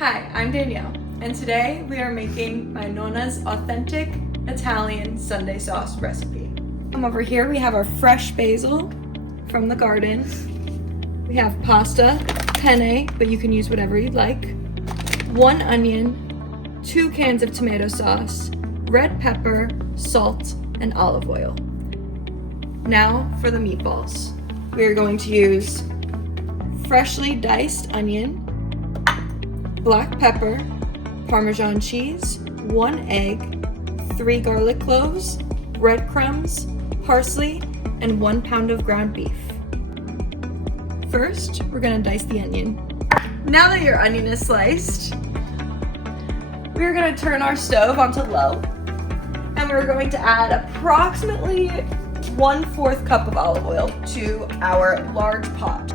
Hi, I'm Danielle, and today we are making my Nonna's authentic Italian Sunday sauce recipe. Over here we have our fresh basil from the garden. We have pasta, penne, but you can use whatever you'd like, 1 onion, 2 cans of tomato sauce, red pepper, salt, and olive oil. Now for the meatballs. We are going to use freshly diced onion, black pepper, Parmesan cheese, 1 egg, 3 garlic cloves, breadcrumbs, parsley, and 1 pound of ground beef. First, we're gonna dice the onion. Now that your onion is sliced, we're gonna turn our stove onto low, and we're going to add approximately 1/4 cup of olive oil to our large pot.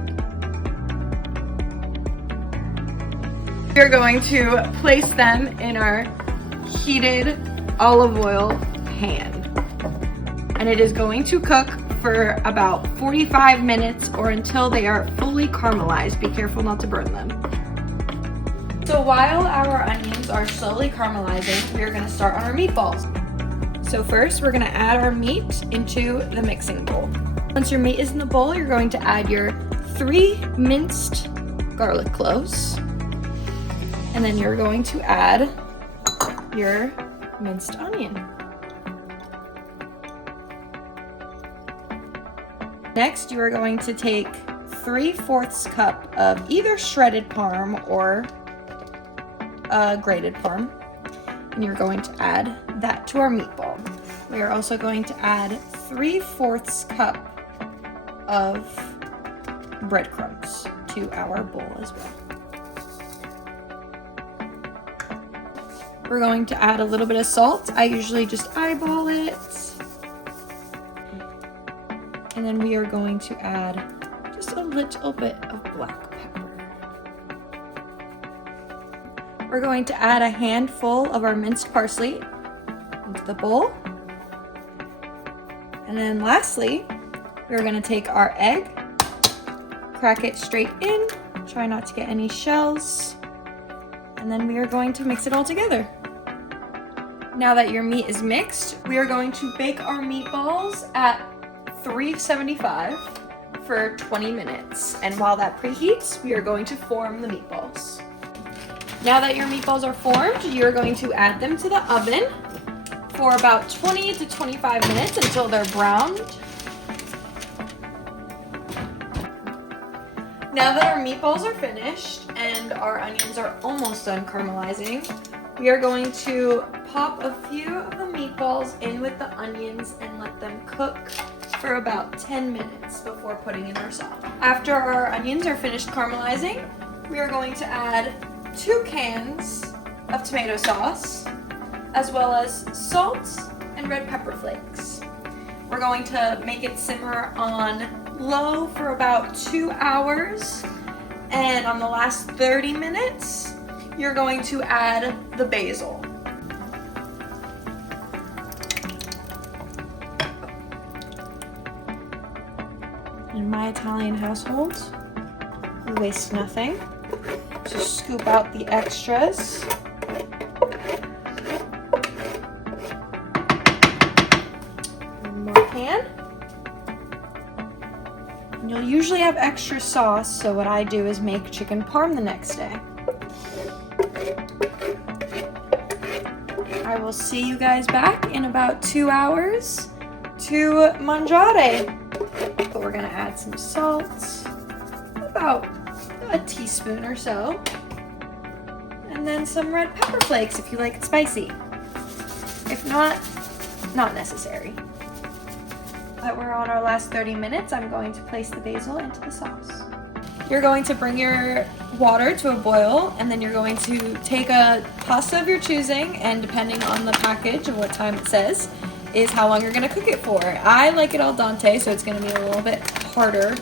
We're going to place them in our heated olive oil pan. And it is going to cook for about 45 minutes or until they are fully caramelized. Be careful not to burn them. So while our onions are slowly caramelizing, we are going to start on our meatballs. So first, we're going to add our meat into the mixing bowl. Once your meat is in the bowl, you're going to add your 3 minced garlic cloves. And then you're going to add your minced onion. Next, you are going to take 3/4 cup of either shredded parm or grated parm, and you're going to add that to our meatball. We are also going to add 3/4 cup of breadcrumbs to our bowl as well. We're going to add a little bit of salt. I usually just eyeball it. And then we are going to add just a little bit of black pepper. We're going to add a handful of our minced parsley into the bowl. And then lastly, we're going to take our egg, crack it straight in, try not to get any shells. And then we are going to mix it all together. Now that your meat is mixed, we are going to bake our meatballs at 375 for 20 minutes. And while that preheats, we are going to form the meatballs. Now that your meatballs are formed, you're going to add them to the oven for about 20 to 25 minutes until they're browned. Now that our meatballs are finished and our onions are almost done caramelizing, we are going to pop a few of the meatballs in with the onions and let them cook for about 10 minutes before putting in our sauce. After our onions are finished caramelizing, we are going to add 2 cans of tomato sauce, as well as salt and red pepper flakes. We're going to make it simmer on low for about 2 hours, and on the last 30 minutes, you're going to add the basil. In my Italian household, we waste nothing. Just scoop out the extras. One more can. And you'll usually have extra sauce, so what I do is make chicken parm the next day. I will see you guys back in about 2 hours to mangiare. But we're gonna add some salt, about a teaspoon or so, and then some red pepper flakes if you like it spicy. If not, not necessary. But we're on our last 30 minutes. I'm going to place the basil into the sauce. You're going to bring your water to a boil, and then you're going to take a pasta of your choosing, and depending on the package of what time it says, is how long you're going to cook it for. I like it al dente, so it's going to be a little bit harder,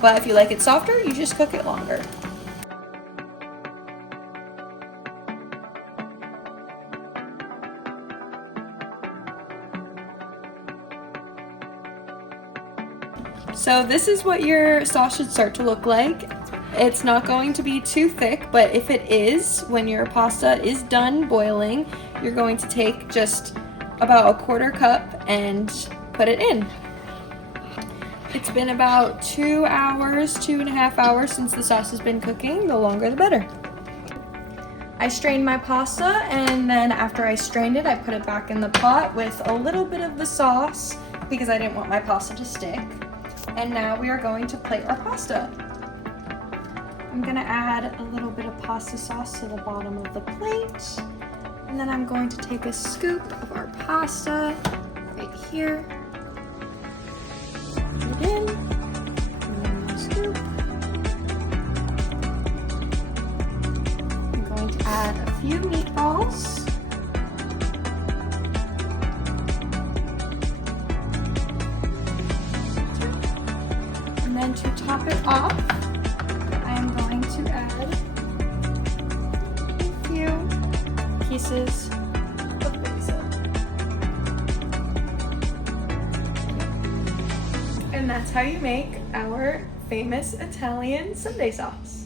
but if you like it softer, you just cook it longer. So this is what your sauce should start to look like. It's not going to be too thick, but if it is, when your pasta is done boiling, you're going to take just about a 1/4 cup and put it in. It's been about 2 hours, 2.5 hours since the sauce has been cooking. The longer the better. I strained my pasta, and then after I strained it, I put it back in the pot with a little bit of the sauce because I didn't want my pasta to stick. And now we are going to plate our pasta. I'm gonna add a little bit of pasta sauce to the bottom of the plate. And then I'm going to take a scoop of our pasta right here. Put it in. And then more scoop. I'm going to add a few meatballs. And then to top it off, I'm going to add a few pieces of basil. And that's how you make our famous Italian Sunday sauce.